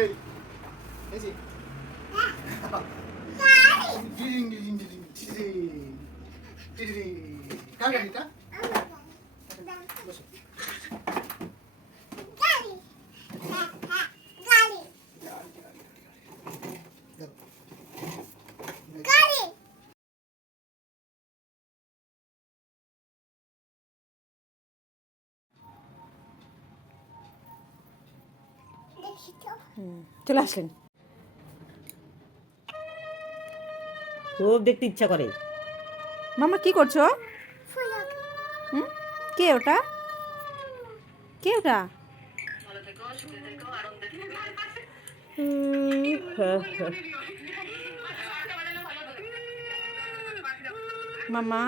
এই এই যে ডিং ডিং ডিং ডিং কার গাড়িটা বসো চলে আসলেন। খুব দেখতে ইচ্ছা করে। মামা কি করছো? হুম, কে ওটা? কে ওটা? মামা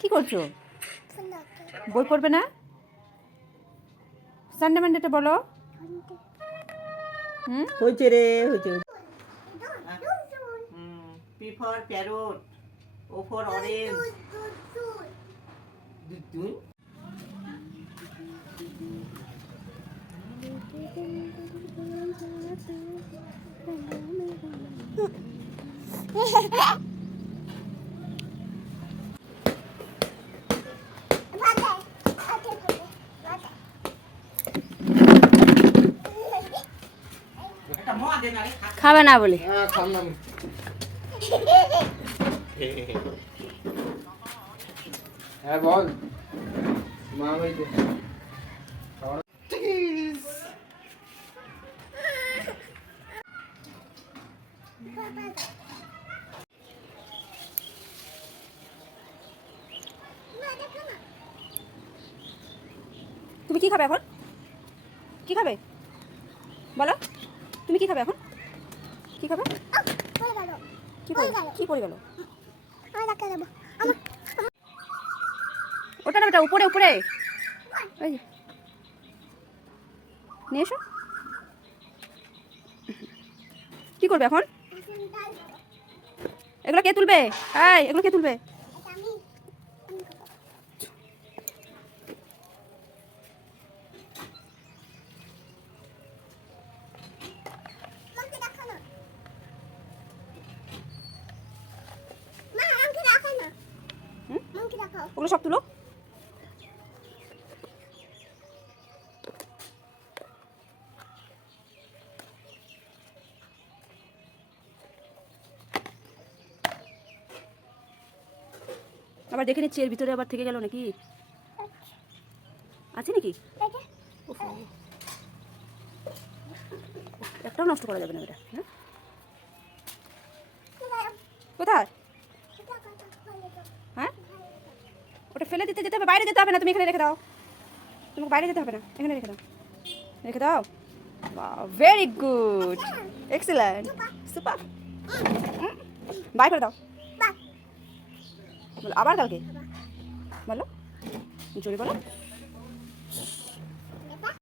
কি করছো? বই পড়বে না? সানডে মানডেটা বলো। হয়েছে রে, হয়েছে। P for parrot, O for orange. Dudun. খাবে না বলে। হ্যাঁ খাম হ্যাঁ বল মা বলতে তুমি কি খাবে এখন? কি খাবে বলো? তুমি কি খাবে এখন? কি খাবে? কি পড়ে গেল? ওটা না বেটা, উপরে উপরে ওই যে নিয়ে এসো। কি করবে এখন? এগুলো কে তুলবে? এই এগুলো কে তুলবে? ওগুলো সব তুলো। আবার দেখে নিচ্ছি এর ভিতরে আবার থেকে গেল নাকি, আছে নাকি? একটাও নষ্ট করা যাবে না এটা। হ্যাঁ কোথায়? হ্যাঁ ওটা ফেলে দিতে যেতে হবে, বাইরে যেতে হবে না, তুমি এখানে রেখে দাও। তোমাকে বাইরে যেতে হবে না, এখানে রেখে দাও, রেখে দাও। Very good, excellent, super. Bye করে দাও। বলো আবার কালকে, বলো জোরে বলো।